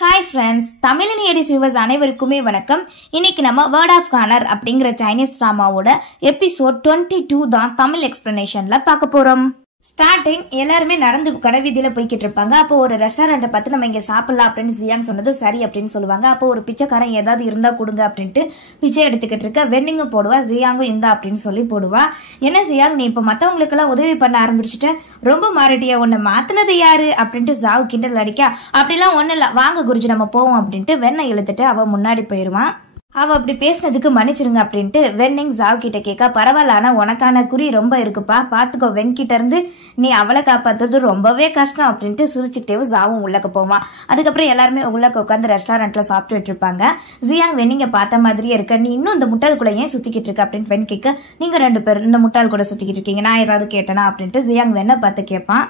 Hi friends, Tamilini எடிஸ் viewers அனைவருக்குமே வணக்கம். இன்னைக்கு நம்ம வேர்ட் ஆஃப் கானர் அப்படிங்கிற சைனீஸ் டிராமாவோட எபிசோட் 22 தான் தமிழ் எக்ஸ்பிளனேஷன்ல பார்க்க போறோம். ஸ்டார்டிங் எல்லாருமே நடந்து கடைவீதியில போய்கிட்டு இருப்பாங்க. அப்போ ஒரு ரெஸ்டாரண்ட்டை பார்த்து நம்ம இங்க சாப்பிடலாம் அப்படின்னு ஜியாங் சொன்னது சரி அப்படின்னு சொல்லுவாங்க. அப்போ ஒரு பிச்சைக்காரன் ஏதாவது இருந்தா கொடுங்க அப்படின்ட்டு பிச்சை எடுத்துக்கிட்டு இருக்க வெண்டிங்கும் போடுவா. ஜியாங்கும் இந்தா அப்படின்னு சொல்லி போடுவா. என்ன ஜியாங், நீ இப்ப மத்தவங்களுக்கு எல்லாம் உதவி பண்ண ஆரம்பிச்சுட்ட, ரொம்ப மாறிட்டியா, உன்னை மாத்தினது யாரு அப்படின்ட்டு ஜாவு கிண்டல் அடிக்கா. அப்படிலாம் ஒண்ணு இல்ல, வாங்க குருஜி நம்ம போவோம் அப்படின்ட்டு வெண்ணெய் இழுத்துட்டு அவ முன்னாடி போயிருவான். அவ அப்படி பேசினதுக்கு மன்னிச்சிருங்க அப்படின்ட்டு வென்னிங் ஜாவ் கிட்ட கேட்க, பரவாயில்ல, ஆனா உனக்கான குறி ரொம்ப இருக்குப்பா, பாத்துக்கோ, வென் கிட்ட இருந்து நீ அவளை காப்பாத்துறது ரொம்பவே கஷ்டம் அப்படின்ட்டு சிரிச்சுக்கிட்டே ஜாவும் உள்ளக்க போவான். அதுக்கப்புறம் எல்லாருமே உள்ளக்க உட்காந்து ரெஸ்டாரண்ட்ல சாப்பிட்டுட்டு இருப்பாங்க. ஜியாங், வென்னிங்க பார்த்த மாதிரியே இருக்க, நீ இன்னும் இந்த முட்டாள் கூட ஏன் சுத்திக்கிட்டு இருக்க அப்படின்னு வென் கேட்க, நீங்க ரெண்டு பேரும் இந்த முட்டாள் கூட சுத்திக்கிட்டு இருக்கீங்க, நான் ஏதாவது கேட்டனா அப்படின்ட்டு ஜியாங் வெண்ணை பார்த்து கேட்பான்.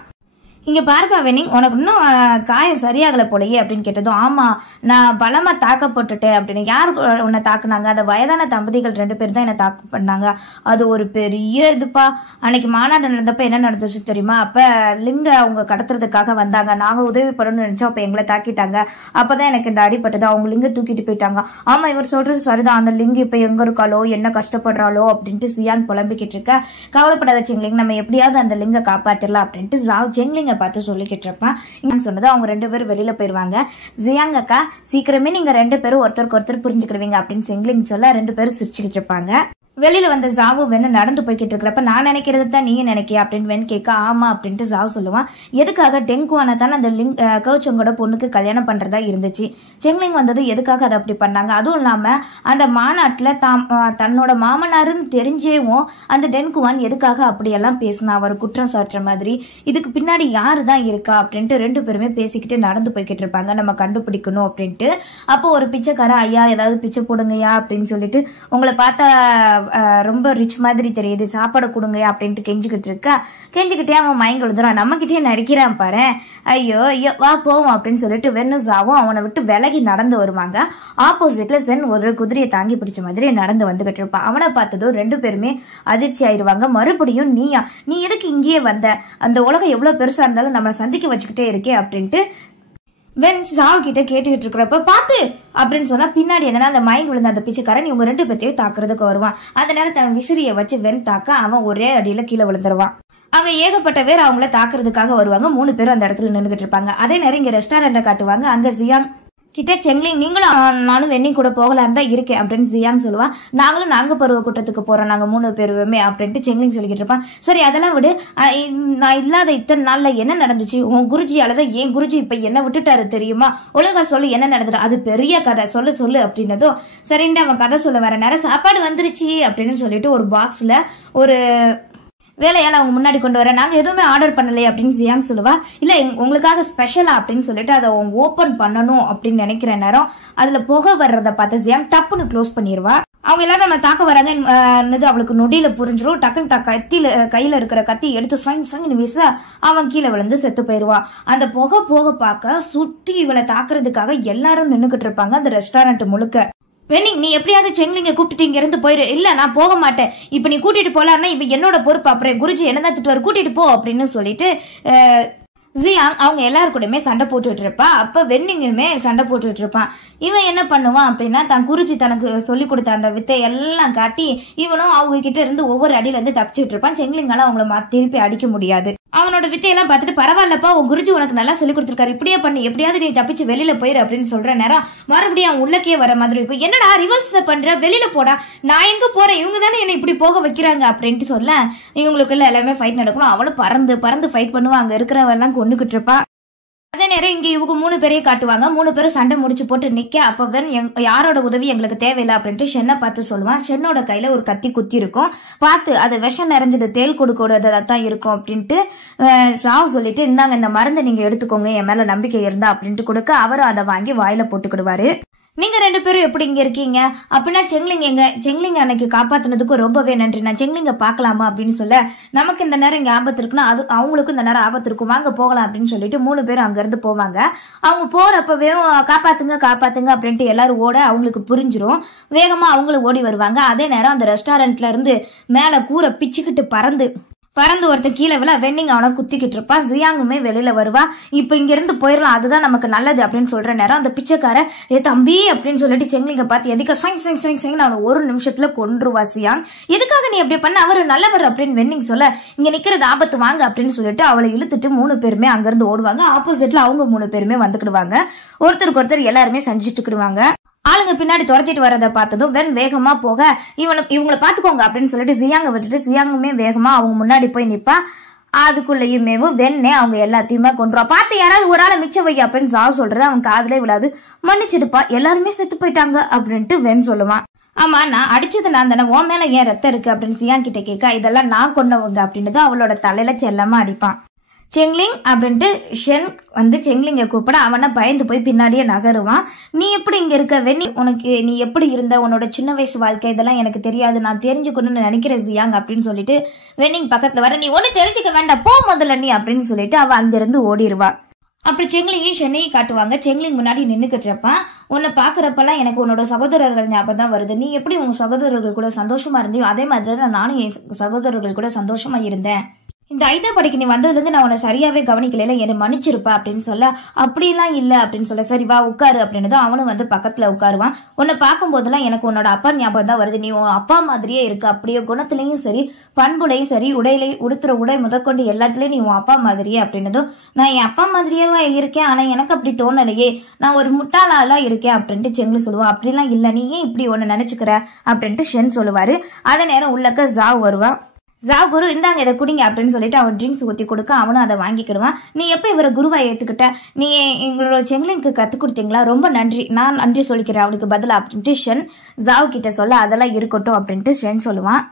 இங்க பாருப்பா வென்னிங், உனக்கு இன்னும் காயம் சரியாகல போலயே அப்படின்னு கேட்டதும், ஆமா, நான் பலமா தாக்கப்பட்டுட்டேன் அப்படின்னு. யாரு உன்னை தாக்குனாங்க? அந்த வயதான தம்பதிகள் 2 பேர் தான் என்ன தாக்கு பண்ணாங்க. அது ஒரு பெரிய இதுப்பா. அன்னைக்கு மாநாடு நடந்தப்ப என்ன நடந்துச்சு தெரியுமா? அப்ப லிங்க அவங்க கடத்துறதுக்காக வந்தாங்க, நாங்க உதவி பண்ணணும்னு நினைச்சோம், அப்ப எங்களை தாக்கிட்டாங்க. அப்பதான் எனக்கு இந்த அடிப்பட்டது, அவங்க லிங்க தூக்கிட்டு போயிட்டாங்க. ஆமா, இவர் சொல்றது சரிதான், அந்த லிங்கு இப்ப எங்க இருக்காளோ, என்ன கஷ்டப்படுறாளோ அப்படின்ட்டு சியாங் புலம்பிக்கிட்டு இருக்க. கவலைப்படாத செங்லிங், நம்ம எப்படியாவது அந்த லிங்க காப்பாத்திரலாம் அப்படின்ட்டு ஜாவ் செங்லிங் பார்த்து சொல்லிக்கிட்டு இருப்பான். சொன்னது அவங்க 2 பேரும் வெளியில போயிருவாங்க. ஜியாங் அக்கா, சீக்கிரமே நீங்க 2 பேரும் ஒருத்தருக்கு ஒருத்தர் புரிஞ்சுக்கிடுவீங்க அப்படின்னு செங்லிங் சொல்ல 2 பேரும் சிரிச்சுக்கிட்டு இருப்பாங்க. வெளியில வந்த ஜாவு வெண்ண நடந்து போய்கிட்டு இருக்கிறப்ப, நான் நினைக்கிறது தான் நீங்க நினைக்கிய அப்படின்னு வென் கேட்க, ஆமா அப்படின்ட்டு ஜாவ் சொல்லுவான். எதுக்காக டெங்குவான தான் அந்த கவுச்சங்கோட பொண்ணுக்கு கல்யாணம் பண்றதா இருந்துச்சு. செங்லிங் வந்தது எதுக்காக அதை அப்படி பண்ணாங்க? அதுவும் இல்லாம அந்த மாநாட்டுல தன்னோட மாமனாருன்னு தெரிஞ்சேவும் அந்த டென்குவான் எதுக்காக அப்படியெல்லாம் பேசினா, அவர் குற்றம் சாட்டுற மாதிரி. இதுக்கு பின்னாடி யாரு தான் இருக்கா அப்படின்ட்டு 2 பேருமே பேசிக்கிட்டு நடந்து போய்கிட்டு இருப்பாங்க. நம்ம கண்டுபிடிக்கணும் அப்படின்ட்டு. அப்போ ஒரு பிச்சைக்காரன், ஐயா ஏதாவது பிச்சை போடுங்கயா அப்படின்னு சொல்லிட்டு, உங்களை பார்த்தா ரொம்ப ரிச் மாதிரி தெரியுது, சாப்பாடு கொடுங்க அப்படின்ட்டு கெஞ்சிக்கிட்டே அவன் மயங்கி விழுந்துறான். நம்ம கிட்டே நடிக்கிறான் பாரு, ஐயோ ஐயோ வா போவோம் அப்படின்னு சொல்லிட்டு வென்னஸாவும் அவனை விட்டு விலகி நடந்து வருவாங்க. ஆப்போசிட்ல சென் ஒரு குதிரையை தாங்கி பிடிச்ச மாதிரி நடந்து வந்துகிட்டு இருப்பான். அவனை பார்த்ததும் 2 பேருமே அதிர்ச்சி ஆயிடுவாங்க. மறுபடியும் நீ எதுக்கு இங்கேயே வந்த? அந்த உலகம் எவ்வளவு பெருசா இருந்தாலும் நம்மளை சந்திக்க வச்சுக்கிட்டே இருக்கே அப்படின்ட்டு வென் ஜாவ் கிட்ட கேட்டுக்கிட்டு இருக்கிறப்ப, பாத்து அப்படின்னு சொன்னா பின்னாடி என்னன்னா அந்த மயங்கி விழுந்த அந்த பிச்சைக்காரன் இவங்க 2 பேத்தையும் தாக்குறதுக்கு வருவான். அந்த நேரத்தை அவன் விசிறிய வச்சு வென் தாக்க அவன் ஒரே அடியில கீழே விழுந்துருவான். அங்க ஏகப்பட்ட பேர் அவங்கள தாக்குறதுக்காக வருவாங்க. 3 பேரும் அந்த இடத்துல நின்றுகிட்டு இருப்பாங்க. அதே நேரம் இங்க ரெஸ்டாரண்ட காட்டுவாங்க. அங்க ஜியாங் கிட்ட, செங்லிங் நீங்களும் நானும் வெண்ணிங் கூட போகலான்னு தான் இருக்கேன் அப்படின்னு ஜியாங் சொல்லுவா. நாங்களும் நாங்க பருவ கூட்டத்துக்கு போறோம், நாங்க 3 பேருமே அப்படின்ட்டு செங்லிங் சொல்லிக்கிட்டு இருப்பான். சரி அதெல்லாம் விடு, நான் இல்லாத இத்தனை நாள்ல என்ன நடந்துச்சு? உன் குருஜியாலதான் என் குருஜி இப்ப என்ன விட்டுட்டாரு தெரியுமா? ஒழுங்கா சொல்லு, என்ன நடந்தது? அது பெரிய கதை, சொல்லு அப்படின்னதும் சரின்னு அவன் கதை சொல்ல வர நேரம் சாப்பாடு வந்துருச்சு அப்படின்னு சொல்லிட்டு ஒரு பாக்ஸ்ல ஒரு வேலையால அவங்க முன்னாடி கொண்டு வர, நாங்க எதுவுமே ஆர்டர் பண்ணலையே அப்படின்னு ஜியாங் சொல்லுவா. இல்ல உங்களுக்காக ஸ்பெஷலா அப்படின்னு சொல்லிட்டு அதை ஓபன் பண்ணணும் அப்படின்னு நினைக்கிற நேரம் அதுல புகை வர்றத பார்த்து ஜியாங் டப்புன்னு க்ளோஸ் பண்ணிடுவா. அவங்க எல்லாரும் நம்ம தாக்க வராங்க அவளுக்கு நொடியில புரிஞ்சிரும். டக்குன்னு கையில இருக்கிற கத்தி எடுத்து சங்கி வீச அவன் கீழே விழுந்து செத்து போயிருவா. அந்த புகை போக பார்க்க சுத்தி இவளை தாக்குறதுக்காக எல்லாரும் நின்னுகிட்டு இருப்பாங்க அந்த ரெஸ்டாரண்ட் முழுக்க. வென்னிங், நீ எப்படியாவது செங்லிங்க கூப்பிட்டு இங்க இருந்து போயிரு. இல்ல நான் போக மாட்டேன், இப்ப நீ கூட்டிட்டு போலான்னா இப்ப என்னோட பொறுப்பு, அப்புறம் குருஜி என்னதான் திட்டுவாரு, கூட்டிட்டு போ அப்படின்னு சொல்லிட்டு ஜியாங் அவங்க எல்லாரு கூடயுமே சண்டை போட்டுட்டு இருப்பா. அப்ப வென்னிங்குமே சண்டை போட்டுட்டு இருப்பான். இவன் என்ன பண்ணுவான் அப்படின்னா, தான் குருஜி தனக்கு சொல்லி கொடுத்த அந்த வித்தை எல்லாம் காட்டி இவனும் அவங்க கிட்ட இருந்து ஒவ்வொரு அடியில இருந்து தப்பிச்சுட்டு இருப்பான். செங்லிங்கால அவங்கள திருப்பி அடிக்க முடியாது. அவனோட வித்தையெல்லாம் பார்த்துட்டு, பரவாயில்லப்பா, உன் குருஜி உனக்கு நல்லா சொல்லி கொடுத்துருக்காரு, இப்படியே பண்ணி எப்படியாவது நீ தப்பிச்சு வெளியில போயிரு அப்படின்னு சொல்ற நேரம் மறுபடியும் அவன் உள்ளக்கே வர மாதிரி இருக்கும். என்னடா ரிவர்ஸ் பண்ற, வெளியில போடா, நான் எங்க போறேன், இவங்க தானே என்ன இப்படி போக வைக்கிறாங்க அப்படின்ட்டு சொல்ல இவங்களுக்குள்ள எல்லாமே ஃபைட் நடக்கணும். அவளும் பறந்து ஃபைட் பண்ணுவா. அங்க இருக்கிறவெல்லாம் கொண்டுகிட்டு இருப்பா. அதே நேரம் இங்க இவங்க 3 பேரையும் காட்டுவாங்க. 3 பேரும் சண்டை முடிச்சு போட்டு நிக்க, அப்ப யாரோட உதவி எங்களுக்கு தேவையில்லை அப்படின்ட்டு ஷென்னை பார்த்து சொல்லுவான். ஷென்னோட கையில ஒரு கத்தி குத்தி இருக்கும், பார்த்து அது விஷம் நிறைஞ்சது, தேல் கொடுக்கூடதான் இருக்கும் அப்படின்ட்டு சாவ் சொல்லிட்டு, இந்தாங்க இந்த மருந்து நீங்க எடுத்துக்கோங்க, என் மேல நம்பிக்கை இருந்தா அப்படின்ட்டு கொடுக்க அவரும் அதை வாங்கி வாயில போட்டுக்கிடுவாரு. நீங்க 2 பேரும் எப்படி இங்க இருக்கீங்க அப்படின்னா, செங்லிங் அன்னைக்கு காப்பாத்தினதுக்கு ரொம்பவே நன்றி, நான் செங்லிங்க பாக்கலாமா அப்படின்னு சொல்ல, நமக்கு இந்த நேரம் இங்க ஆபத்து இருக்குன்னா அது அவங்களுக்கும் இந்த நேரம் ஆபத்து இருக்கும், வாங்க போகலாம் அப்படின்னு சொல்லிட்டு 3 பேரும் அங்க இருந்து போவாங்க. அவங்க போறப்பவே காப்பாத்துங்க அப்படின்ட்டு எல்லாரும் ஓட அவங்களுக்கு புரிஞ்சிரும். வேகமா அவங்களும் ஓடி வருவாங்க. அதே நேரம் அந்த ரெஸ்டாரண்ட்ல இருந்து மேல கூரை பிச்சுக்கிட்டு பறந்து பறந்து ஒருத்தன் கீழே விழ வென்னிங் அவனை குத்திக்கிட்டு இருப்பான். ஜியாங்குமே வெளியில வருவா. இப்ப இங்க இருந்து போயிடலாம், அதுதான் நமக்கு நல்லது அப்படின்னு சொல்ற நேரம் அந்த பிச்சைக்கார ஏ தம்பி அப்படின்னு சொல்லிட்டு செங்லிங்க பார்த்து எதுக்க அவனை ஒரு நிமிஷத்துல கொன்றுவா ஜியாங். எதுக்காக நீ அப்படி பண்ண, அவரு நல்லவர் அப்படின்னு வென்னிங் சொல்ல இங்க நிக்கிறது ஆபத்து வாங்க அப்படின்னு சொல்லிட்டு அவளை இழுத்துட்டு 3 பேருமே அங்க இருந்து ஓடுவாங்க. ஆப்போசிட்ல அவங்க 3 பேருமே வந்துக்கிடுவாங்க. ஒருத்தருக்கு ஒருத்தர் எல்லாருமே செஞ்சுட்டுக்கிடுவாங்க. ஆளுங்க பின்னாடி துரத்திட்டு வரதை பார்த்ததும் வென் வேகமா போக இவங்களை பாத்துக்கோங்க அப்படின்னு சொல்லிட்டு ஜியாங்க விட்டுட்டு ஜியாங்குமே வேகமா அவங்க முன்னாடி போய் நிப்பா. அதுக்குள்ளயுமே வெண்ணே அவங்க எல்லாத்தையுமே கொண்டுருவா. பார்த்து யாராவது ஒரு ஆளை மிச்சம் வை அப்படின்னு ஜாவ் சொல்றது அவன் காதலே விடாது. மன்னிச்சிடுப்பா, எல்லாருமே செத்து போயிட்டாங்க அப்படின்ட்டு வென் சொல்லுவான். ஆமா, நான் அடிச்சது நான் தானே, உன் மேல ஏன் ரத்தம் இருக்கு அப்படின்னு ஜியாங் கிட்ட கேட்க இதெல்லாம் நான் கொண்டவங்க அப்படின்ட்டு அவளோட தலையில செல்லமா அடிப்பான். செங்லிங் அப்படின்ட்டு ஷென் செங்லிங்க கூப்பிட அவனை பயந்து போய் பின்னாடியே நகருவான். நீ எப்படி இங்க இருக்க வெண்ணி, உனக்கு நீ எப்படி இருந்த, உன்னோட சின்ன வயசு வாழ்க்கை இதெல்லாம் எனக்கு தெரியாது, நான் தெரிஞ்சுக்கணும்னு நினைக்கிறேன் ஜியாங் அப்படின்னு சொல்லிட்டு வென்னிங் பக்கத்துல வர நீ ஒண்ணு தெரிஞ்சுக்க வேண்டாம் போ முதல்ல நீ அப்படின்னு சொல்லிட்டு அவ அங்கிருந்து ஓடிடுவா. அப்புறம் செங்லிங்கையும் சென்னையும் காட்டுவாங்க. செங்லிங் முன்னாடி நின்னுக்கிட்டு இருப்பான். உன்னை பாக்குறப்பெல்லாம் எனக்கு உன்னோட சகோதரர்கள் ஞாபகம் தான் வருது. நீ எப்படி உங்க சகோதரர்கள் கூட சந்தோஷமா இருந்தியோ அதே மாதிரி நானும் என் சகோதரர்கள் கூட சந்தோஷமா இருந்தேன். இந்த 5ஆம் படிக்கு நீ வந்ததுல இருந்து நான் உன்னை சரியாவே கவனிக்கல, என்னை மன்னிச்சிருப்பா அப்படின்னு சொல்ல அப்படிலாம் இல்ல அப்படின்னு சொல்ல சரி வா உட்காரு அப்படின்னு அவனும் பக்கத்துல உட்காருவான். உன்னை பார்க்கும் போதெல்லாம் எனக்கு உன்னோட அப்பா ஞாபகம் தான் வருது. நீ உன் அப்பா மாதிரியே இருக்கு, அப்படியே குணத்திலையும் சரி பண்புலையும் சரி உடையிலையும் உடுத்துற உடை முதற்கொண்டு எல்லாத்துலயும் நீ உன் அப்பா மாதிரியே அப்படின்னதும் நான் என் அப்பா மாதிரியே இருக்கேன், ஆனா எனக்கு அப்படி தோணலையே, நான் ஒரு முட்டாளாலா இருக்கேன் அப்படின்ட்டு செங்லு சொல்லுவான். அப்படிலாம் இல்ல, நீ ஏன் இப்படி ஒன்னு நினைச்சுக்கிற அப்படின்ட்டு ஷென் சொல்லுவாரு. அதே நேரம் உள்ளக்க ஜாவ் வருவான். ஜாவ் குரு இந்தாங்க இதை குடிங்க அப்படின்னு சொல்லிட்டு அவன் ட்ரிங்க்ஸ் ஊத்தி கொடுக்க அவனும் அதை வாங்கிக்கிடுவான். நீ எப்ப இவரை குருவா ஏத்துக்கிட்ட, நீ எங்களோட செங்லிங்க்கு கத்து கொடுத்தீங்களா, ரொம்ப நன்றி, நான் நன்றி சொல்லிக்கிறேன் அவனுக்கு பதிலா அப்படின்ட்டு ஷென் ஜாவ் கிட்ட சொல்ல அதெல்லாம் இருக்கட்டும் அப்படின்ட்டு ஷென் சொல்லுவான்.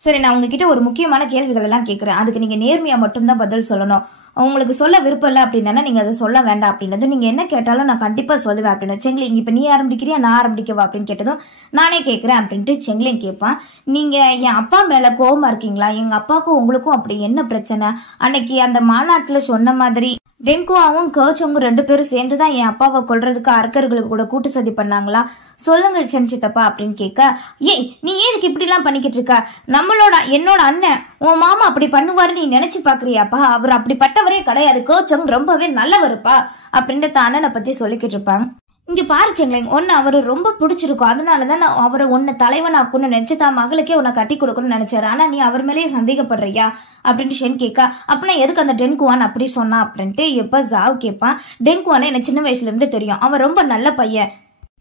சரி, நான் உங்ககிட்ட ஒரு முக்கியமான கேள்விகள் எல்லாம் கேட்கிறேன், அதுக்கு நீங்க நேர்மையா மட்டும்தான் பதில் சொல்லணும். உங்களுக்கு சொல்ல விருப்பம் இல்லை அப்படின்னா நீங்க அதை சொல்ல வேண்டாம் அப்படின்னதும் நீங்க என்ன கேட்டாலும் நான் கண்டிப்பா சொல்லுவேன் அப்படின்னு செங்லிங் இப்ப நீ ஆரம்பிக்கிறியா நான் ஆரம்பிக்கவா அப்படின்னு கேட்டதும் நானே கேட்கிறேன் அப்படின்ட்டு செங்லிங் கேட்பான். நீங்க என் அப்பா மேல கோவமா இருக்கீங்களா, எங்க அப்பாவுக்கும் உங்களுக்கும் அப்படி என்ன பிரச்சனை, அன்னைக்கு அந்த மாநாட்டுல சொன்ன மாதிரி டென்குவாவும் கர்ச்சோங்கும் 2 பேரும் சேர்ந்துதான் என் அப்பாவை கொல்றதுக்கு அரக்கர்களுக்கு கூட கூட்டு சதி பண்ணாங்களா, சொல்லுங்க சென்சித்தப்பா அப்படின்னு கேட்க ஏய் நீ ஏதுக்கு இப்படி எல்லாம் பண்ணிக்கிட்டு இருக்க, என்னோட அண்ணன் உன் மாமா அப்படி பண்ணுவாரு நீ நினைச்சு பாக்குறியாப்பா, அவர் அப்படிப்பட்டவரே கிடையாது, கர்ச்சோங் ரொம்பவே நல்லவருப்பா அப்படின்ட்டு அண்ணனை பத்தி சொல்லிக்கிட்டு இருப்பாங்க. இங்க பாரு செங்லிங், ஒன்னு அவரு ரொம்ப பிடிச்சிருக்கும், அதனாலதான் நான் அவரை உன்னை தலைவனாக்குன்னு நினைச்சு தான் மகளுக்கே உன்னை கட்டி கொடுக்கணும்னு நினைச்சாரு, ஆனா நீ அவர் மேலேயே சந்தேகப்படுறியா அப்படின்ட்டு ஷென் கேட்க அப்படின்னா எதுக்கு அந்த டென்குவான் அப்படி சொன்னா அப்படின்ட்டு எப்ப ஜாவ் கேட்பான். டென்குவான எனக்கு சின்ன வயசுல இருந்து தெரியும், அவன் ரொம்ப நல்ல பையன்,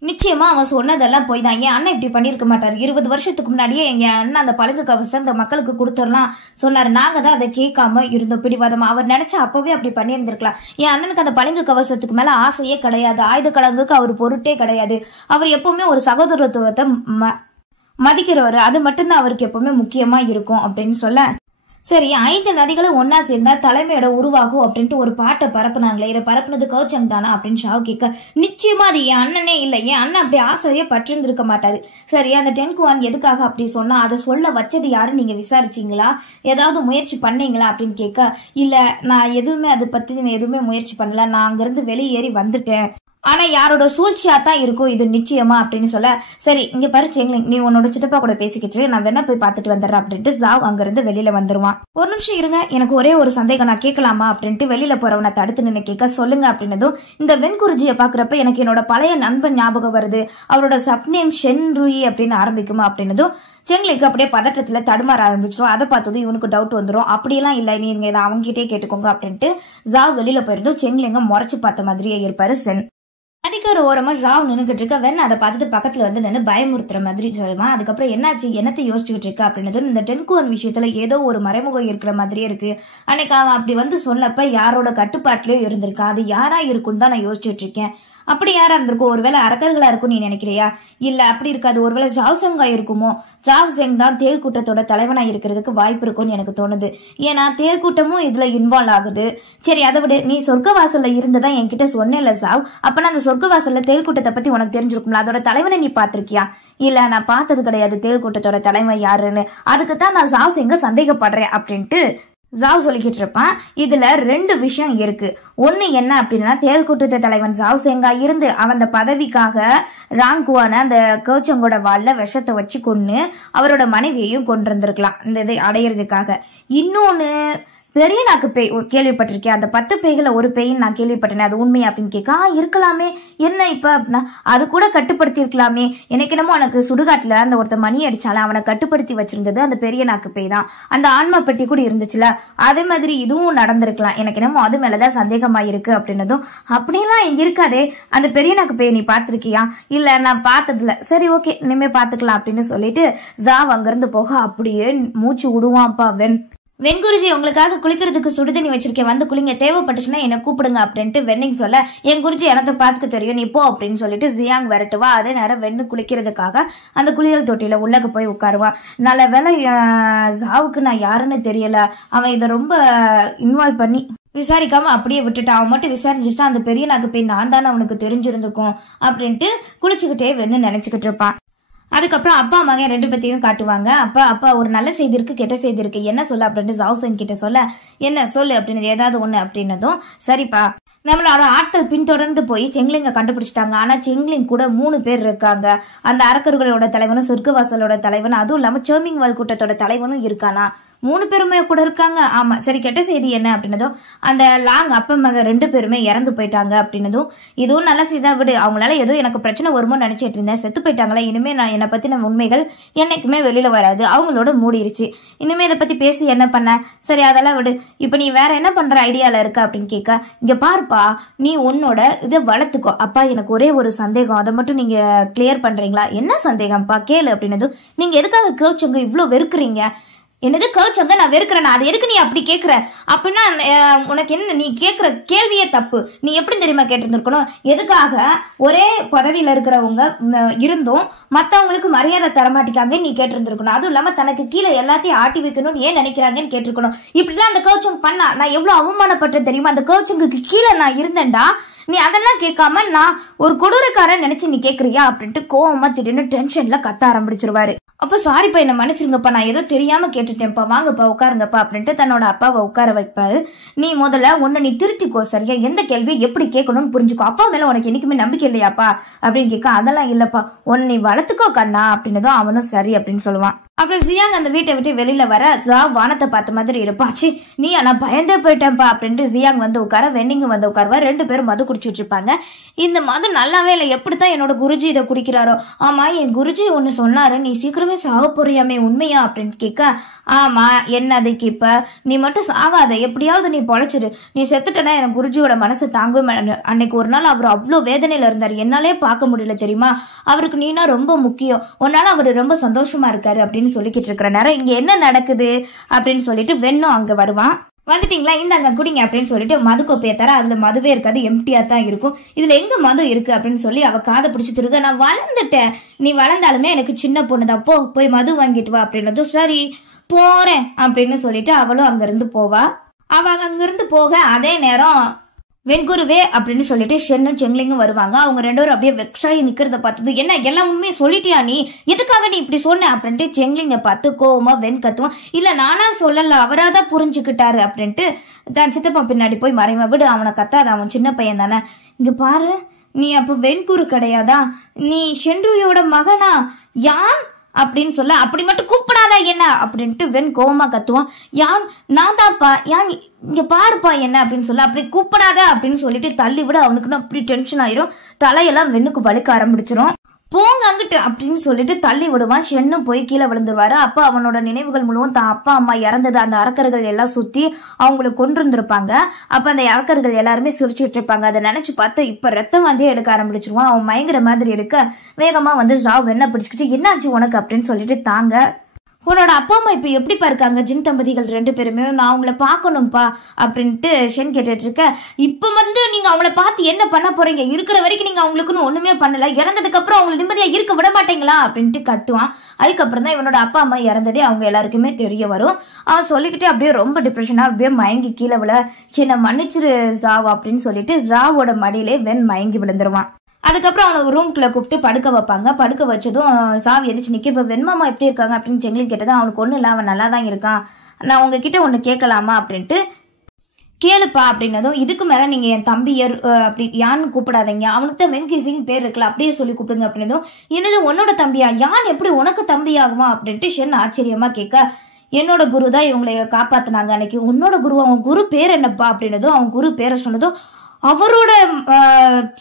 நிச்சயமா அவன் சொன்னதெல்லாம் போய் தான், என் அண்ணன் இப்படி பண்ணிருக்க மாட்டாரு, 20 வருஷத்துக்கு முன்னாடியே எங்க அண்ணன் அந்த பழுகு கவசம் இந்த மக்களுக்கு கொடுத்துடலாம் சொன்னாரு, நாங்க தான் அதை கேட்காம இருந்தோம் பிடிவாதமா, அவர் நினைச்சா அப்பவே அப்படி பண்ணியிருந்திருக்கலாம், என் அண்ணனுக்கு அந்த பழுங்கு கவசத்துக்கு மேல ஆசையே கிடையாது, ஆயுத கலங்குக்கு அவர் பொருட்டே கிடையாது, அவர் எப்பவுமே ஒரு சகோதரத்துவத்தை மதிக்கிறவர், அது மட்டும்தான் அவருக்கு எப்பவுமே முக்கியமா இருக்கும் அப்படின்னு சொல்ல சரி 5 நதிகளும் ஒன்னா சேர்ந்தா தலைமையோட உருவாகும் அப்படின்ட்டு ஒரு பாட்டை பரப்புனாங்களே, இதை பரப்புனது கௌச்சம் தானா அப்படின்னு ஷாவ் கேட்க நிச்சயமா அது என் அண்ணனே இல்ல, என் அண்ணன் அப்படி ஆசையே பற்றிருந்திருக்க மாட்டாரு. சரி அந்த டென்குவான் எதுக்காக அப்படி சொன்னா, அதை சொல்ல வச்சது யாரு நீங்க விசாரிச்சீங்களா, ஏதாவது முயற்சி பண்ணீங்களா அப்படின்னு கேட்க இல்ல நான் எதுவுமே அதை பத்தி எதுவுமே முயற்சி பண்ணல, நான் அங்கிருந்து வெளியேறி வந்துட்டேன், ஆனா யாரோட சூழ்ச்சியா தான் இருக்கும் இது நிச்சயமா அப்படின்னு சொல்ல சரி இங்க பாரு செங்லிங் நீ உன்னோட சித்தப்பா கூட பேசிக்கிட்டு நான் வேணா போய் பாத்துட்டு வந்துடுறேன் அப்படின்ட்டு ஜாவ் அங்கிருந்து வெளியில வந்துருவான். ஒரு நிமிஷம் இருங்க, எனக்கு ஒரே ஒரு சந்தேகம் நான் கேட்கலாமா அப்படின்ட்டு வெளியில போறவனை தடுத்து நின்று கேட்க சொல்லுங்க அப்படின்னதும் இந்த வெண்குருஜியை பாக்குறப்ப எனக்கு என்னோட பழைய நண்பன் ஞாபகம் வருது, அவரோட சப்நேம் ஷென் ரூயி அப்படின்னு ஆரம்பிக்குமா அப்படின்னதும் செங்லிக்கு அப்படியே பதட்டத்துல தடுமாற ஆரம்பிச்சிடும். அதை பார்த்ததும் இவனுக்கு டவுட் வந்துடும், அப்படியெல்லாம் இல்ல நீங்க இதை அவங்ககிட்டே கேட்டுக்கோங்க அப்படின்ட்டு ஜாவ் வெளியில போயிருந்தோம். செங்லிங்க முறைச்சு பார்த்த மாதிரியே இருப்பாரு சென். நதிக்கர ஓரமா ஜாவ் நின்னுக்கிட்டு இருக்க வென் அதை பார்த்துட்டு பக்கத்துல நின்று பயமுறுத்துற மாதிரி சொல்லுவான். அதுக்கப்புறம் என்னாச்சு என்னத்தை யோசிச்சுக்கிட்டு இருக்க அப்படின்னதும் இந்த டென்குவான் விஷயத்துல ஏதோ ஒரு மறைமுகம் இருக்கிற மாதிரியே இருக்கு, அன்னைக்கு அவன் அப்படி சொன்னப்ப யாரோட கட்டுப்பாட்டிலயும் இருந்திருக்கா, அது யாரா இருக்குன்னு தான் நான் யோசிச்சுட்டு இருக்கேன், அப்படி யாரா இருந்திருக்கும், ஒருவேளை அரக்கர்களா இருக்கும் நீ நினைக்கிறியா, இல்ல அப்படி இருக்காது, ஒருவேளை ஜாவ்செங்கா இருக்குமோ, ஜாவ்செங் தான் தேல் கூட்டத்தோட தலைவனா இருக்கிறதுக்கு வாய்ப்பு இருக்கும்னு எனக்கு தோணுது, ஏன்னா தேல் கூட்டமும் இதுல இன்வால்வ் ஆகுது. சரி அதை விட நீ சொர்க்கவாசல்ல இருந்ததா என்கிட்ட சொன்னேன்ல ஜாவ், அப்ப அந்த சொர்க்கவாசல்ல தேல் கூட்டத்தை பத்தி உனக்கு தெரிஞ்சிருக்கும்ல, அதோட தலைவனை நீ பாத்திருக்கியா, இல்ல நான் பார்த்தது கிடையாது தேல் கூட்டத்தோட தலைமை யாருன்னு, அதுக்குதான் நான் ஜாவ்செங்க சந்தேகப்படுறேன் அப்படின்ட்டு ஜாவ் சொல்லிக்கிட்டு இருப்பான். இதுல 2 விஷயம் இருக்கு. ஒண்ணு என்ன அப்படின்னா, தேல் கூட்டத்து தலைவன் ஜாவ் செங்கா இருந்து அவன் பதவிக்காக ராங்குவான அந்த கோச்சங்கோட வாள்ல விஷத்தை வச்சு கொன்னு அவரோட மனைவியையும் கொண்டிருந்திருக்கலாம் இந்த இதை அடையிறதுக்காக. இன்னொன்னு, பெரிய நாக்கு பேய் கேள்விப்பட்டிருக்கேன். அந்த 10 பேய்களை ஒரு பேயின்னு நான் கேள்விப்பட்டேன். அது உண்மை அப்படின்னு கேட்க, இருக்கலாமே என்ன இப்ப அப்படின்னா, அது கூட கட்டுப்படுத்தி இருக்கலாமே. எனக்கு என்னமோ எனக்கு சுடுகாட்டுல அந்த ஒருத்த மணி அடிச்சால அவனை கட்டுப்படுத்தி வச்சிருந்தது அந்த பெரிய நாக்கு பேய் தான். அந்த ஆன்மா பெட்டி கூட இருந்துச்சுல, அதே மாதிரி இதுவும் நடந்திருக்கலாம். எனக்கு என்னமோ அது மேலதான் சந்தேகமா இருக்கு அப்படின்னதும், அப்படியெல்லாம் இங்க இருக்காதே, அந்த பெரிய நாக்கு பேய் நீ பாத்திருக்கியா? இல்ல நான் பார்த்ததுல. சரி ஓகே, இனிமே பாத்துக்கலாம் அப்படின்னு சொல்லிட்டு ஜாவ் அங்கிருந்து போக அப்படியே மூச்சு விடுவான்ப்பா வெண்குருஜி, உங்களுக்காக குளிக்கிறதுக்கு சுடுதண்ணி வச்சிருக்கேன், வந்து குளிங்க, தேவைப்பட்டுச்சுன்னா என்ன கூப்பிடுங்க அப்படின்ட்டு வெண்ணிங் சொல்ல, என் குருஜி எனக்கு பார்த்துக்க தெரியும், நீ போ அப்படின்னு சொல்லிட்டு ஜியாங் விரட்டுவா. அதே நேரம் வெண்ணு குளிக்கிறதுக்காக அந்த குளியல் தொட்டியில உள்ளக போய் உட்காருவான். நல்ல வேலை ஜாவுக்கு நான் யாருன்னு தெரியல, அவன் இதை ரொம்ப இன்வால்வ் பண்ணி விசாரிக்காம அப்படியே விட்டுட்டான். அவன் மட்டும் விசாரிச்சுட்டா அந்த பெரிய நாக்கு போய் நான் தானே அவனுக்கு தெரிஞ்சிருந்துக்கும் அப்படின்ட்டு குளிச்சுக்கிட்டே வெண்ணு நினைச்சுக்கிட்டு இருப்பான். அதுக்கப்புறம் அப்பா மகன் 2 பேத்தையும் காட்டுவாங்க. அப்பா ஒரு நல்ல செய்தி இருக்கு, கெட்ட செய்தி இருக்கு, என்ன சொல்ல அப்படின்னு ஜாவ்சன் கிட்ட சொல்ல, என்ன சொல்லு அப்படின்னு ஏதாவது ஒண்ணு அப்படின்னதும், சரிப்பா நம்மளோட ஆட்கள் பின்தொடர்ந்து போய் செங்லிங்க கண்டுபிடிச்சிட்டாங்க. ஆனா செங்லிங் கூட 3 பேர் இருக்காங்க. அந்த அரக்கர்களோட தலைவனும் சொர்க்கவாசலோட தலைவனும் அதுவும் இல்லாம சேர்மிங் வால் கூட்டத்தோட தலைவனும் இருக்கானா, 3 பேருமே கூட இருக்காங்க. ஆமா சரி, கெட்ட செய்தி என்ன அப்படின்னதும், அந்த லாங் அப்பா மக 2 பேருமே இறந்து போயிட்டாங்க அப்படின்னதும், இதுவும் நல்ல செய்தா விடு, அவங்களால ஏதோ எனக்கு பிரச்சனை வருமோ நினைச்சிட்டு இருந்தேன், செத்து போயிட்டாங்களா, இனிமே நான் என்னை பத்தின உண்மைகள் என்னைக்குமே வெளியில வராது, அவங்களோட மூடிருச்சு, இனிமே இதை பத்தி பேசி என்ன பண்ண, சரி அதெல்லாம் விடு, இப்ப நீ வேற என்ன பண்ற ஐடியால இருக்க அப்படின்னு கேட்க, இங்க பாருப்பா நீ உன்னோட இதை வளர்த்துக்கோ, அப்பா எனக்கு ஒரே ஒரு சந்தேகம், அதை மட்டும் நீங்க கிளியர் பண்றீங்களா? என்ன சந்தேகம்ப்பா கேளு அப்படின்னதும், நீங்க எதுக்காக கேர்ச்சங்க இவ்வளவு வெறுக்குறீங்க? என்னது கேர்ச்சங்க நான் வெறுக்கிறேன்னா, அது எதுக்கு நீ அப்படி கேட்கிற? அப்படின்னா உனக்கு என்ன, நீ கேட்கிற கேள்வியே தப்பு. நீ எப்படி தெரியுமா கேட்டிருந்திருக்கணும், எதுக்காக ஒரே பதவியில இருக்கிறவங்க இருந்தும் மத்தவங்களுக்கு மரியாதை தரமாட்டிக்காங்க நீ கேட்டிருந்திருக்கணும். அதுவும் இல்லாம தனக்கு கீழே எல்லாத்தையும் ஆட்டி வைக்கணும்னு ஏன் நினைக்கிறாங்கன்னு கேட்டிருக்கணும். இப்படிதான் அந்த கேர்ச்சங் பண்ணா நான் எவ்வளவு அவமானப்பட்டேன் தெரியுமா? அந்த கேர்ச்சங்குக்கு கீழே நான் இருந்தேன்டா, நீ அதெல்லாம் கேட்காம நான் ஒரு கொடூரக்காரன் நினைச்சு நீ கேக்குறியா அப்படின்ட்டு கோவமா திடீர்னு டென்ஷன்ல கத்த ஆரம்பிச்சிருவாரு. அப்ப சாரிப்பா என்ன மன்னிச்சிருங்கப்பா, நான் ஏதோ தெரியாம கேட்டுட்டேன்ப்பா, வாங்கப்பா உட்காருங்கப்பா அப்படின்ட்டு தன்னோட அப்பாவை உட்கார வைப்பாரு. நீ முதல்ல உன்னை நீ திருத்திக்கோ, சரியா? எந்த கேள்வியை எப்படி கேட்கணும்னு புரிஞ்சுக்கோ. அப்பா மேல உனக்கு என்னைக்குமே நம்பிக்கை இல்லையாப்பா அப்படின்னு கேட்க, அதெல்லாம் இல்லப்பா, உன்னை நீ வளர்த்துக்கோ கண்ணா அப்படின்னதும் அவனும் சரி அப்படின்னு சொல்லுவான். அப்புறம் ஜியாங் அந்த வீட்டை விட்டு வெளியில வர ஜாவ் வானத்தை பார்த்த மாதிரி இருப்பாச்சு. நீ ஆனா பயந்தே போயிட்டேன்ப்பா அப்படின்ட்டு ஜியாங் வந்து உட்கார, வெண்ணிங்க வந்து உட்காருவா. 2 பேரும் மது குடிச்சிட்டு இருப்பாங்க. இந்த மது நல்லாவே இல்லை, எப்படித்தான் என்னோட குருஜி இதை குடிக்கிறாரோ. ஆமா என் குருஜி ஒன்னு சொன்னாரு, நீ சீக்கிரமே சாக போறியாமே, உண்மையா அப்படின்னு கேட்க, ஆமா என்ன அதுக்கு, இப்ப நீ மட்டும் சாகாத, எப்படியாவது நீ பொழைச்சிரு, நீ செத்துட்டனா எனக்கு குருஜியோட மனசு தாங்கும். அன்னைக்கு ஒரு நாள் அவர் அவ்வளவு வேதனையில இருந்தாரு, என்னாலே பார்க்க முடியல தெரியுமா, அவருக்கு நீனா ரொம்ப முக்கியம், உன்னால அவரு ரொம்ப சந்தோஷமா இருக்காரு அப்படின்னு சொல்லிக்கிட்டு இருக்கிற நேரம் இங்க என்ன நடக்குது அப்படின்னு சொல்லிட்டு வெண்ணும் அங்க வருவான். வந்துட்டீங்களா, இந்தாங்க குடிங்க அப்படின்னு சொல்லிட்டு மது கோப்பையை தர, அதுல மதுவே இருக்காது, எம்டியா தான் இருக்கும். இதுல எங்க மது இருக்கு அப்படின்னு சொல்லி அவ காதை பிடிச்சி திருக்க, நான் வளர்ந்துட்டேன், நீ வளர்ந்தாலுமே எனக்கு சின்ன பொண்ணுதான், போய் மது வாங்கிட்டு வா அப்படின்னதும், சரி போறேன் அப்படின்னு சொல்லிட்டு அவளும் அங்கிருந்து போவா. அவ அங்கிருந்து போக அதே நேரம் வெண்குருவே அப்படின்னு சொல்லிட்டு ஷென்னும் செங்லிங்கும் வருவாங்க. அவங்க 2 பேரும் அப்படியே வெக்ஸாகி நிக்கிறத பார்த்தது, என்ன எல்லாம் உண்மையை சொல்லிட்டியா, நீ எதுக்காக நீ இப்படி சொன்ன அப்படின்ட்டு செங்லிங்க பார்த்து கோவமா வெண் கத்துவான். இல்ல நானா சொல்லல, அவராதான் புரிஞ்சுக்கிட்டாரு அப்படின்ட்டு தான் சித்தப்பா பின்னாடி போய் மறைவா. விடு அவனை கத்தாத, அவன் சின்ன பையன் தானே. இங்க பாரு, நீ அப்ப வெண்குரு கிடையாதா, நீ ஷென்ருயோட மகனா யான் அப்படின்னு சொல்ல, அப்படி மட்டும் கூப்பிடாதா என்ன அப்படின்ட்டு வெண் கோவமா கத்துவான். யான் நான் தான்ப்பா, யான் இங்க பாருப்பா என்ன அப்படின்னு சொல்ல, அப்படி கூப்பிடாத அப்படின்னு சொல்லிட்டு தள்ளி விட, அவனுக்குன்னு அப்படி டென்ஷன் ஆயிரும், தலையெல்லாம் வெண்ணுக்கு வலிக்க ஆரம்பிச்சிரும். போங்க அங்கிட்டு அப்படின்னு சொல்லிட்டு தள்ளி விடுவான். ஷென்னும் போய் கீழே விழுந்துருவாரு. அப்ப அவனோட நினைவுகள் முழுவதும் தான் அப்பா அம்மா இறந்தது, அந்த அரக்கர்கள் எல்லாம் சுத்தி அவங்களை கொண்டிருந்திருப்பாங்க. அப்ப அந்த அரக்கர்கள் எல்லாருமே சிரிச்சுட்டு இருப்பாங்க. அதை நினைச்சு பார்த்து இப்ப ரத்தம் வந்து எடுக்க ஆரம்பிச்சிருவான். அவன் மயங்குற மாதிரி இருக்க வேகமா வந்து ஜாவ் என்ன பிடிச்சிக்கிட்டு, என்னாச்சு உனக்கு அப்படின்னு சொல்லிட்டு, தாங்க உன்னோட அப்பா அம்மா இப்ப எப்படிப்பா இருக்காங்க, ஜின் தம்பதிகள் 2 பேருமே, நான் அவங்கள பாக்கணும்பா அப்படின்ட்டு ஷென் கேட்டுட்டு இருக்க. இப்ப வந்து நீங்க அவங்கள பார்த்து என்ன பண்ண போறீங்க, இருக்கிற வரைக்கும் நீங்க அவங்களுக்குன்னு ஒண்ணுமே பண்ணல, இறந்ததுக்கு அப்புறம் அவங்களை நிம்மதியா இருக்க விட மாட்டீங்களா அப்படின்ட்டு கத்துவான். அதுக்கப்புறம் தான் இவனோட அப்பா அம்மா இறந்ததே அவங்க எல்லாருக்குமே தெரிய வரும். அவன் சொல்லிக்கிட்டே அப்படியே ரொம்ப டிப்ரெஷனா அப்படியே மயங்கி கீழே விழ, சின்ன மன்னிச்சிரு ஜாவ் அப்படின்னு சொல்லிட்டு ஜாவோட மடியிலே வெண் மயங்கி விழுந்துருவான். அதுக்கப்புறம் அவனுக்கு ரூம்குள்ள கூப்பிட்டு படுக்க வைப்பாங்க. படுக்க வச்சதும் சாவி எதிர்த்து நிக்க, இப்ப வெண்மாமா எப்படி இருக்காங்க அப்படின்னு செங்கிலின் கேட்டதும் அவனுக்கு ஒண்ணு இல்ல, அவன் நல்லா தான் இருக்கான், நான் உங்ககிட்ட ஒண்ணு கேட்கலாமா அப்படின்ட்டு. கேளுப்பா அப்படின்னதும், இதுக்கு மேல நீங்க என் தம்பியர் அப்படி யான்னு கூப்பிடாதீங்க, அவனுக்கு தான் வென்கிசிங் பேர் இருக்குல்ல அப்படியே சொல்லி கூப்பிடுங்க அப்படின்னதும், என்னது உன்னோட தம்பியா, யான் எப்படி உனக்கு தம்பி ஆகுமா அப்படின்ட்டு ஷென் ஆச்சரியமா கேட்க, என்னோட குரு தான் இவங்களை காப்பாத்தினாங்க அன்னைக்கு. உன்னோட குரு, அவன் குரு பேர் என்னப்பா அப்படின்னதும் அவன் குரு பேரை சொன்னதும், அவரோட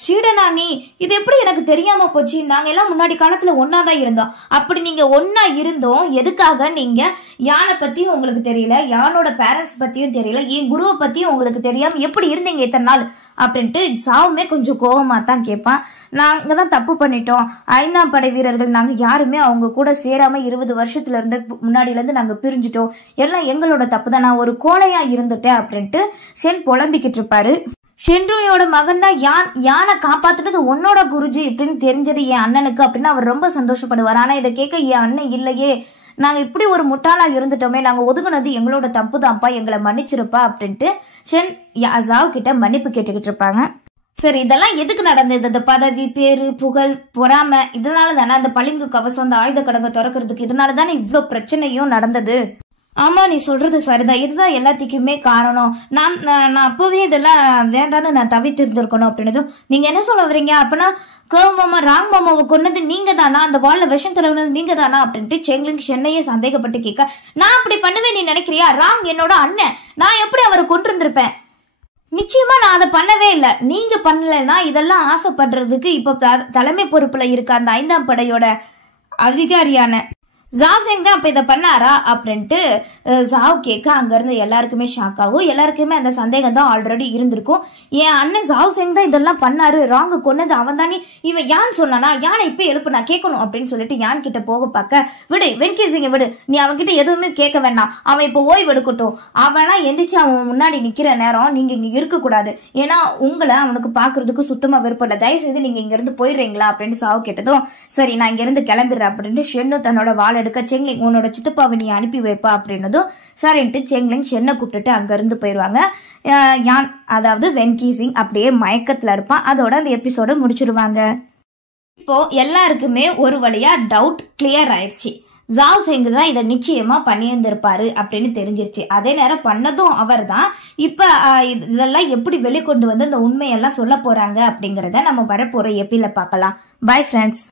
சீடனா நீ, இது எப்படி எனக்கு தெரியாம போச்சு, நாங்க எல்லாம் முன்னாடி காலத்துல ஒன்னாதான் இருந்தோம். அப்படி நீங்க ஒன்னா இருந்தோம், எதுக்காக நீங்க யானை பத்தியும் உங்களுக்கு தெரியல, யானோட பேரண்ட்ஸ் பத்தியும் தெரியல, என் குருவை பத்தியும் உங்களுக்கு தெரியாம எப்படி இருந்தீங்க இத்தனை நாள் அப்படின்ட்டு சாவுமே கொஞ்சம் கோபமா தான் கேட்பான். நாங்க தான் தப்பு பண்ணிட்டோம், 5ஆம் படை வீரர்கள் நாங்க யாருமே அவங்க கூட சேராம 20 வருஷத்துல இருந்து முன்னாடில இருந்து நாங்க பிரிஞ்சுட்டோம், எல்லாம் எங்களோட தப்பு தான், நான் ஒரு கோழையா இருந்துட்டேன் அப்படின்ட்டு ஷென் புலம்பிக்கிட்டு இருப்பாரு. ஷென்ருயோட மகன் தான் யானை காப்பாத்துனது உன்னோட குருஜி இப்படின்னு தெரிஞ்சது என் அண்ணனுக்கு அப்படின்னு அவர் ரொம்ப சந்தோஷப்படுவார். ஆனா இதை கேட்க என் அண்ணன் இல்லையே, நாங்க இப்படி ஒரு முட்டாளா இருந்துட்டோமே, நாங்க ஒதுக்குனது எங்களோட தப்பு தான்ப்பா, எங்களை மன்னிச்சிருப்பா அப்படின்ட்டு ஷென் ஜாவ் கிட்ட மன்னிப்பு கேட்டுக்கிட்டு இருப்பாங்க. சரி, இதெல்லாம் எதுக்கு நடந்தது, இந்த பதவி பேரு புகழ் பொறாம இதனால தானே, அந்த பளிங்கு கவசம் அந்த ஆயுத கடங்க திறக்கிறதுக்கு இதனால தானே இவ்வளவு பிரச்சனையும் நடந்தது. ஆமா, நீ சொல்றது சரிதான், இதுதான் எல்லாத்துக்குமே காரணம், நான் அப்பவே இதெல்லாம் வேண்டான்னு நான் தவிர்த்திருந்திருக்கணும் அப்படின்னதும், நீங்க என்ன சொல்ல வரீங்க, அப்பனா கர்வ் மாமா ராங் மாமாவை கொன்னது நீங்க தானா, அந்த வால்ல விஷம் தடவுனது நீங்க தானா அப்படின்ட்டு செங்கிலின் ஷென்னையே சந்தேகப்பட்டு கேட்க, நான் அப்படி பண்ணுவேன் நீ நினைக்கிறியா, ராங் என்னோட அண்ணன், நான் எப்படி அவரை கொண்டிருந்திருப்பேன், நிச்சயமா நான் அதை பண்ணவே இல்லை, நீங்க பண்ணலன்னா இதெல்லாம் ஆசைப்படுறதுக்கு இப்ப தலைமை பொறுப்புல இருக்க அந்த 5ஆம் படையோட அதிகாரியான ஜாசெங் தான் அப்ப இதை பண்ணாரா அப்படின்ட்டு ஜாவ் கேட்க, அங்க இருந்து எல்லாருக்குமே ஷாக் ஆகும். எல்லாருக்குமே அந்த சந்தேகம் தான் ஆல்ரெடி இருந்திருக்கும். என் அண்ணன் ஜாவ் செங் தான் இதெல்லாம் பண்ணாரு, ராங்க கொன்னது அவன் தானே, இவன் யான் சொன்னானா, யானை இப்ப எழுப்பு நான் கேட்கணும் அப்படின்னு சொல்லிட்டு யான் கிட்ட போக பார்க்க, விடு வென்கிசிங்க விடு, நீ அவன்கிட்ட எதுவுமே கேட்க வேண்டாம், அவன் இப்ப ஓய்வு எடுக்கட்டும், அவனா எந்திரிச்சு அவன் முன்னாடி நிக்கிற நேரம் நீங்க இங்க இருக்க கூடாது, ஏன்னா உங்களை அவனுக்கு பாக்குறதுக்கு சுத்தமா விருப்பம் இல்லை, தயவு செய்து நீங்க இங்க இருந்து போயிடுறீங்களா அப்படின்னு சாவ் கேட்டதும், சரி நான் இங்க இருந்து கிளம்பிடுறேன் அப்படின்ட்டு ஷென்னு தன்னோட வாழ எடுக்க, செங்லிங் உன்னோட சித்தப்பாவை நீ அனுப்பி வைப்பா அப்படின்னதும் சரின்ட்டு செங்லிங் ஷென்னை கூப்பிட்டுட்டு அங்க இருந்து போயிருவாங்க. யான் அதாவது வென்கிசிங் அப்படியே மயக்கத்துல இருப்பான். அதோட அந்த எபிசோட முடிச்சிருவாங்க. இப்போ எல்லாருக்குமே ஒரு வழியா டவுட் கிளியர் ஆயிடுச்சு, ஜாவ் செங் தான் இதை நிச்சயமா பண்ணியிருந்திருப்பாரு அப்படின்னு தெரிஞ்சிருச்சு. அதே நேரம் பண்ணதும் அவர் தான். இப்ப இதெல்லாம் எப்படி வெளிக்கொண்டு வந்து இந்த உண்மையெல்லாம் சொல்ல போறாங்க அப்படிங்கறத நம்ம வரப்போற எப்பில பார்க்கலாம். Bye friends.